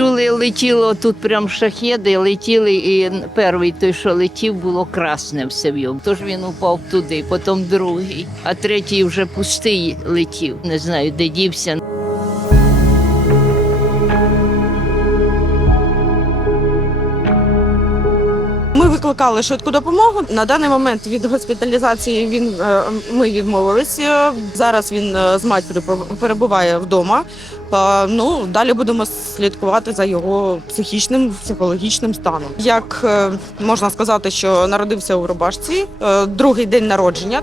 летіло тут прям шахеди, летіли, і перший той, що летів, було красне все в йому. Тож він упав туди, потім другий, а третій вже пустий летів. Не знаю, де дівся. Викликали швидку допомогу. На даний момент від госпіталізації він е, ми відмовилися. Зараз він е, з матір'ю перебуває вдома. Е, Ну далі будемо слідкувати за його психічним психологічним станом. Як е, можна сказати, що народився у рубашці, е, другий день народження.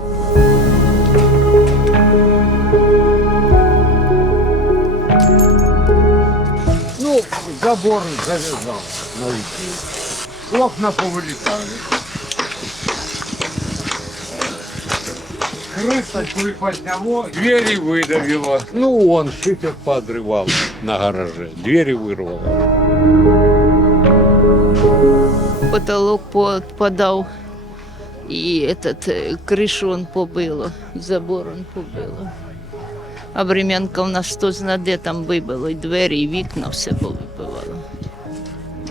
Ну, забор завязал на веки. Окна повылетали. Крыса приподняло, двери выдавило. Ну, он шифер подрывал на гараже. Двери вырвало. Потолок подав, і этот, е, кришу он побило, забор он побило. А врем'янка у нас хто зна де там вибило, і двері, і вікна все повибивало.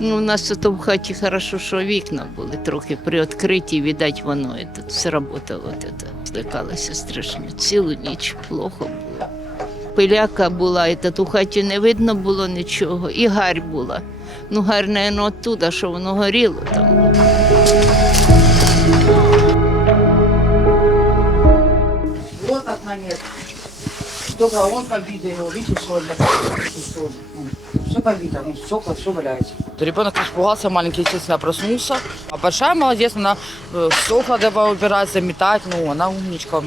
Ну, у нас то в хаті хорошо, що вікна були трохи приоткриті, віддать воно этот, сработало. от это. Злякалася страшно. Цілу ніч плохо було. Пиляка була, і тут у хаті не видно було нічого, і гарь була. Ну, гарь, наверное, оттуда, що воно горіло там. Вот так монет. Только он побито его, видите, соль, все побито, все валяется. Ребенок испугался, маленький, естественно, проснулся. А большая молодец, она э, стекла давай убирать, заметать, ну, она умничка у.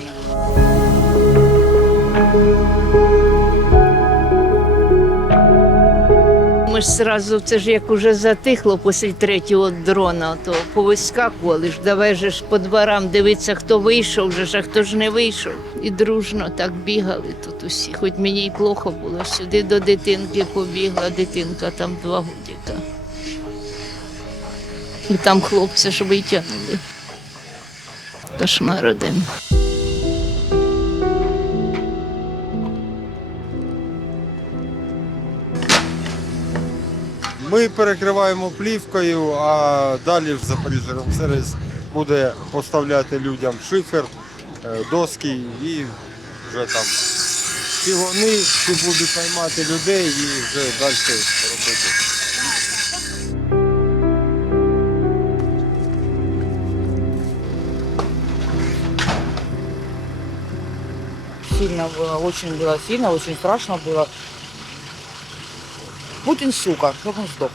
Ми ж зразу, це ж як уже затихло після третього дрона, то повискакували ж, давай же ж по дворам дивитися, хто вийшов, вже ж, а хто ж не вийшов. І дружно так бігали тут усі. Хоч мені й плохо було. Сюди до дитинки побігла, дитинка там два годика. І там хлопця ж витягнули. Кошмар один. Ми перекриваємо плівкою, а далі в Запоріжжя буде поставляти людям шифер, е, доски і вже там чи вони чи будуть наймати людей і вже далі робити. Сильно было, очень было сильно, очень страшно было. Путин, сука, чтоб он сдох.